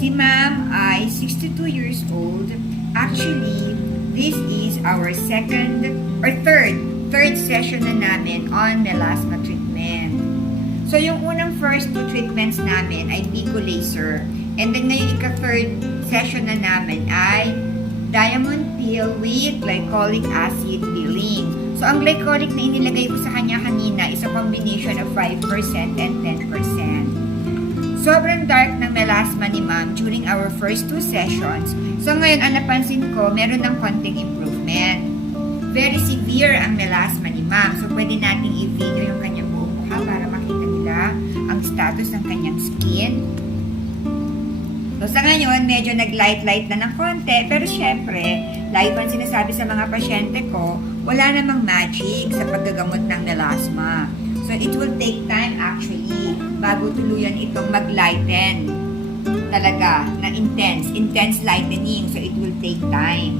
Si ma'am ay 62 years old. Actually, this is our third session na namin on melasma treatment. So, yung unang first 2 treatments namin ay Pico Laser. And then ngayon, ika-third session na namin ay diamond peel with glycolic acid peeling. So, ang glycolic na inilagay ko sa kanya kanina is a combination of 5% and 10%. Sobrang dark ng melasma ni ma'am during our first 2 sessions. So ngayon, ang napansin ko, meron ng konting improvement. Very severe ang melasma ni ma'am. So pwede nating i-video yung kanyang buong mukha para makita nila ang status ng kanyang skin. So sa ngayon, medyo nag-light-light na ng konti. Pero syempre, lagi ko ang sinasabi sa mga pasyente ko, wala namang magic sa paggagamot ng melasma. So, it will take time actually bago tuluyan itong mag-lighten talaga na intense lightening. So, it will take time.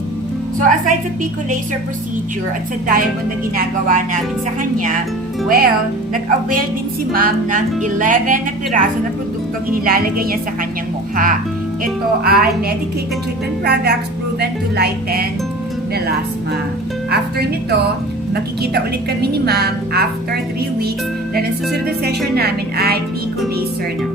So, aside sa Pico Laser procedure at sa diamond na ginagawa namin sa kanya, well, nag-avail din si ma'am ng 11 na piraso na produktong inilalagay niya sa kanyang mukha. Ito ay medicated treatment products proven to lighten melasma. After nito, makikita ulit kami ni ma'am after 3 weeks dahil ang susunod na session namin ay Pico Laser na